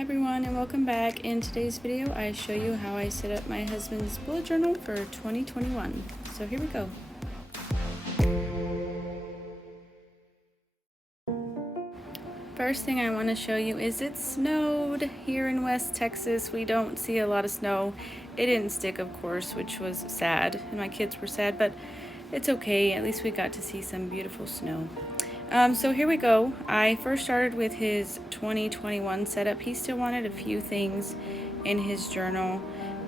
Everyone, and welcome back. In today's video I show you how I set up my husband's bullet journal for 2021. So here we go. First thing I want to show you is it snowed here in West Texas. We don't see a lot of snow. It didn't stick, of course, which was sad, and my kids were sad, but it's okay. At least we got to see some beautiful snow. So here we go. I first started with his 2021 setup. He still wanted a few things in his journal,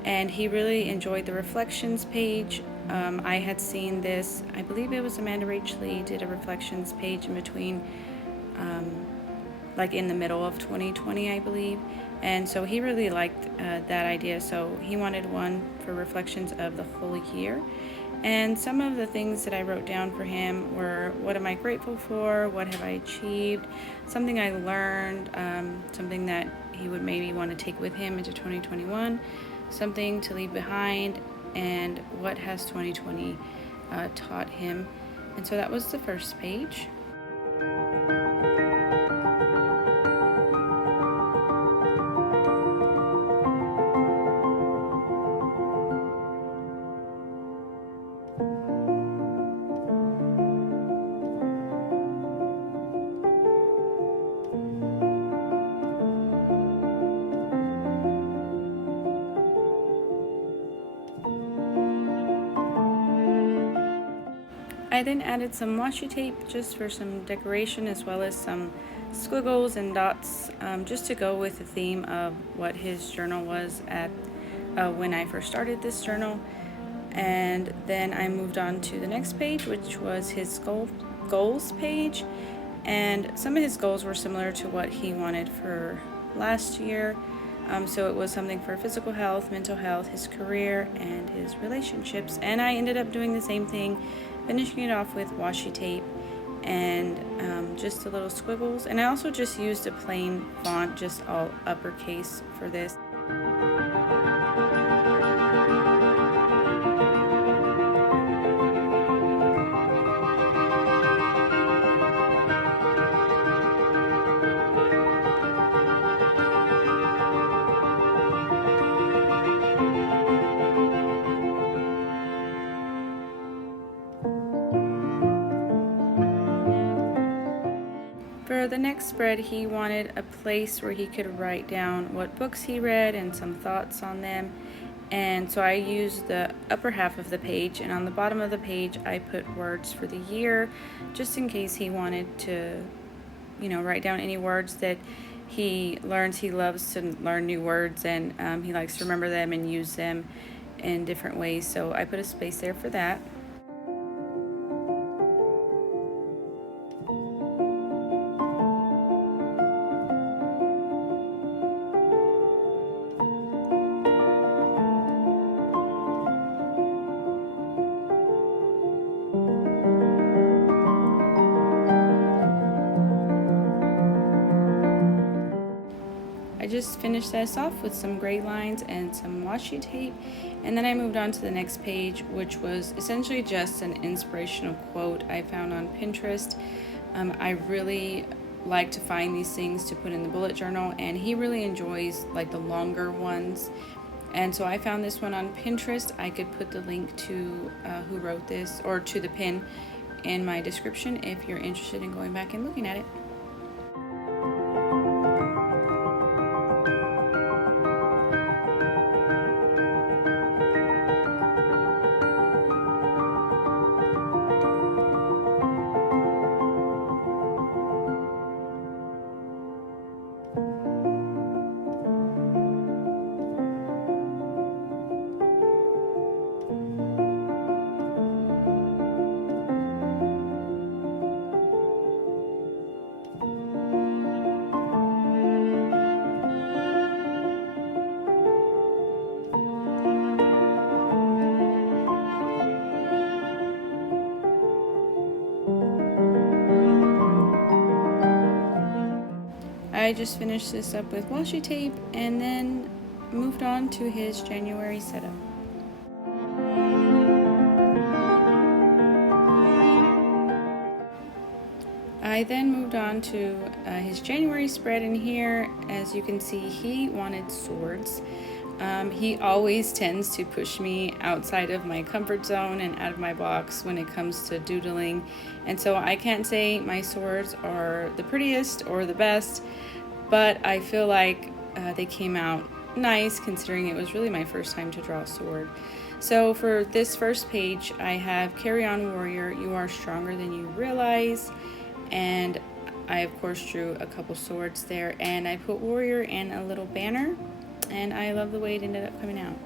and he really enjoyed the reflections page. I had seen this, I believe it was Amanda Rach Lee did a reflections page in between, like in the middle of 2020, I believe. And so he really liked that idea. So he wanted one for reflections of the whole year. And some of the things that I wrote down for him were, what am I grateful for? What have I achieved? Something I learned, something that he would maybe want to take with him into 2021, something to leave behind, and what has 2020 taught him. And so that was the first page. I then added some washi tape just for some decoration, as well as some squiggles and dots, just to go with the theme of what his journal was at when I first started this journal. And then I moved on to the next page, which was his goals page. And some of his goals were similar to what he wanted for last year. So it was something for physical health, mental health, his career, and his relationships. And I ended up doing the same thing, finishing it off with washi tape and just the little squiggles. And I also just used a plain font, just all uppercase for this. For the next spread, he wanted a place where he could write down what books he read and some thoughts on them. And so I used the upper half of the page, and on the bottom of the page I put words for the year, just in case he wanted to, write down any words that he learns. He loves to learn new words, and he likes to remember them and use them in different ways. So I put a space there for that. I just finished this off with some gray lines and some washi tape, and then I moved on to the next page, which was essentially just an inspirational quote I found on Pinterest. I really like to find these things to put in the bullet journal, and he really enjoys like the longer ones. And so I found this one on Pinterest. I could put the link to who wrote this, or to the pin, in my description if you're interested in going back and looking at it. I just finished this up with washi tape and then moved on to his January setup. I then moved on to his January spread, and here, as you can see, he wanted swords. He always tends to push me outside of my comfort zone and out of my box when it comes to doodling, and so I can't say my swords are the prettiest or the best, but I feel like they came out nice considering it was really my first time to draw a sword. So for this first page, I have Carry On Warrior, You Are Stronger Than You Realize, and I of course drew a couple swords there, and I put warrior in a little banner, and I love the way it ended up coming out.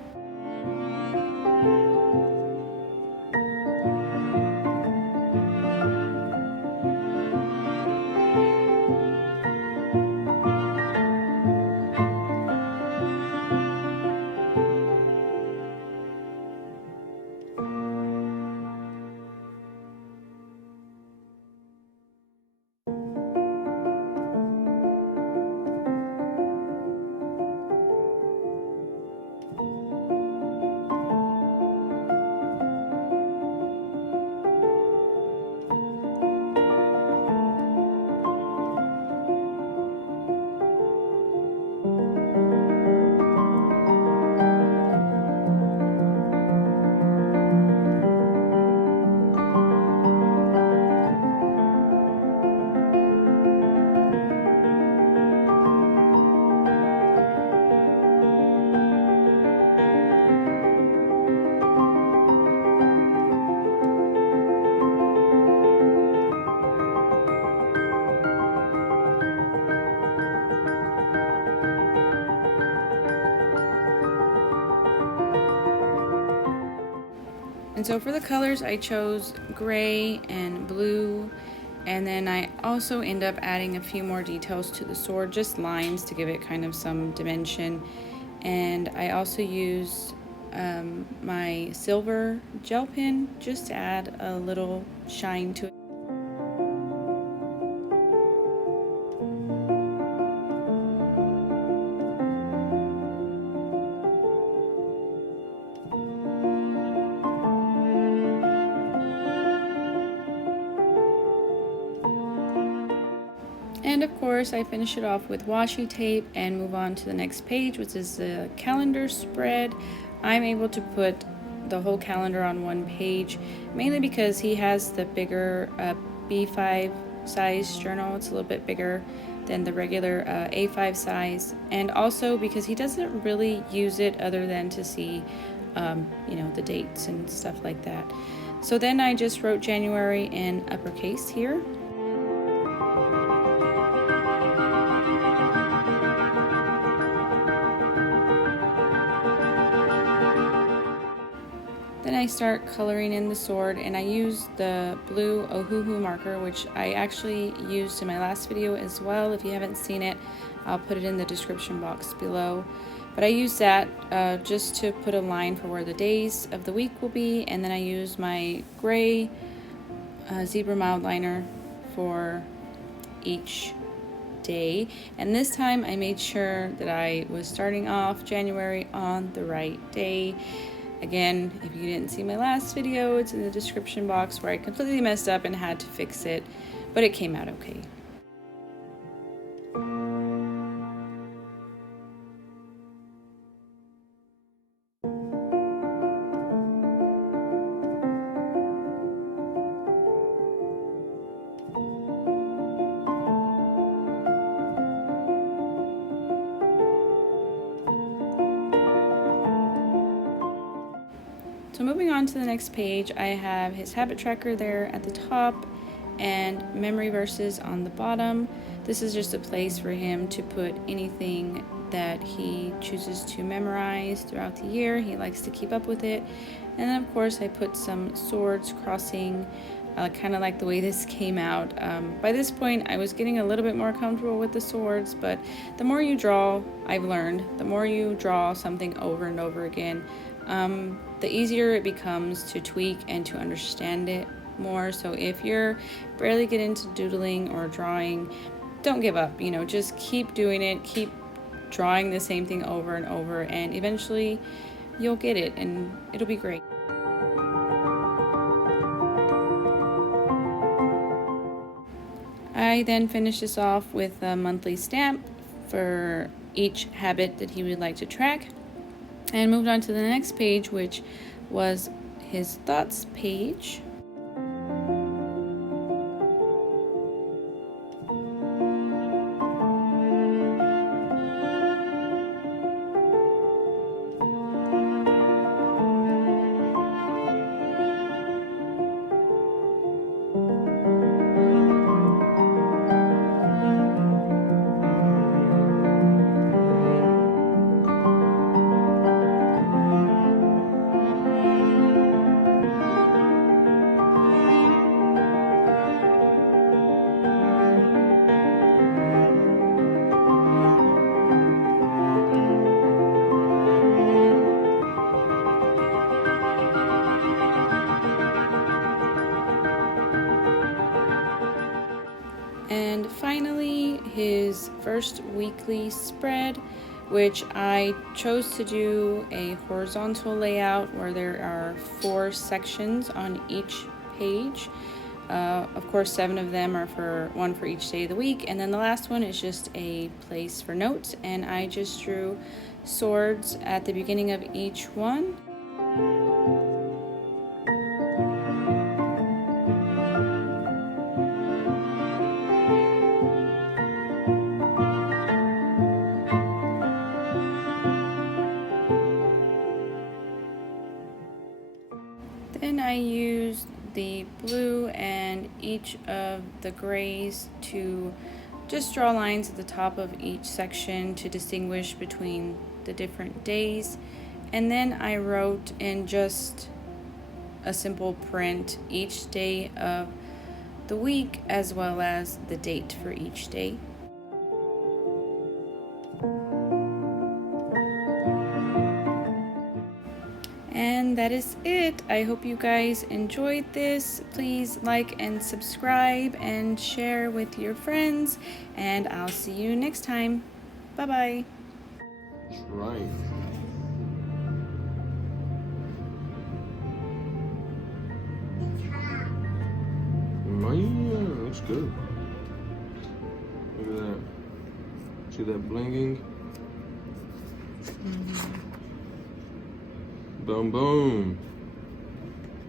And so for the colors, I chose gray and blue, and then I also end up adding a few more details to the sword, just lines to give it kind of some dimension. And I also used my silver gel pen just to add a little shine to it. And of course, I finish it off with washi tape and move on to the next page, which is the calendar spread. I'm able to put the whole calendar on one page, mainly because he has the bigger B5 size journal. It's a little bit bigger than the regular A5 size, and also because he doesn't really use it other than to see, the dates and stuff like that. So then I just wrote January in uppercase here. Then I start coloring in the sword, and I use the blue Ohuhu marker, which I actually used in my last video as well. If you haven't seen it, I'll put it in the description box below. But I use that just to put a line for where the days of the week will be, and then I use my gray zebra mild liner for each day. And this time I made sure that I was starting off January on the right day. Again, if you didn't see my last video, it's in the description box where I completely messed up and had to fix it, but it came out okay. So moving on to the next page, I have his habit tracker there at the top and memory verses on the bottom. This is just a place for him to put anything that he chooses to memorize throughout the year. He likes to keep up with it. And then of course I put some swords crossing, kind of like the way this came out. By this point I was getting a little bit more comfortable with the swords, but the more you draw, I've learned, the more you draw something over and over again, the easier it becomes to tweak and to understand it more. So if you're barely getting into doodling or drawing, don't give up, just keep doing it, keep drawing the same thing over and over, and eventually you'll get it and it'll be great. I then finished this off with a monthly stamp for each habit that he would like to track, and moved on to the next page, which was his thoughts page. And finally, his first weekly spread, which I chose to do a horizontal layout where there are 4 sections on each page. Of course, 7 of them are for one for each day of the week, and then the last one is just a place for notes, and I just drew swords at the beginning of each one. Then I used the blue and each of the grays to just draw lines at the top of each section to distinguish between the different days. And then I wrote in just a simple print each day of the week as well as the date for each day. And that is it. I hope you guys enjoyed this. Please like and subscribe and share with your friends. And I'll see you next time. Bye-bye. That's right. Yeah, looks good. Look at that. See that blinging? Boom, boom.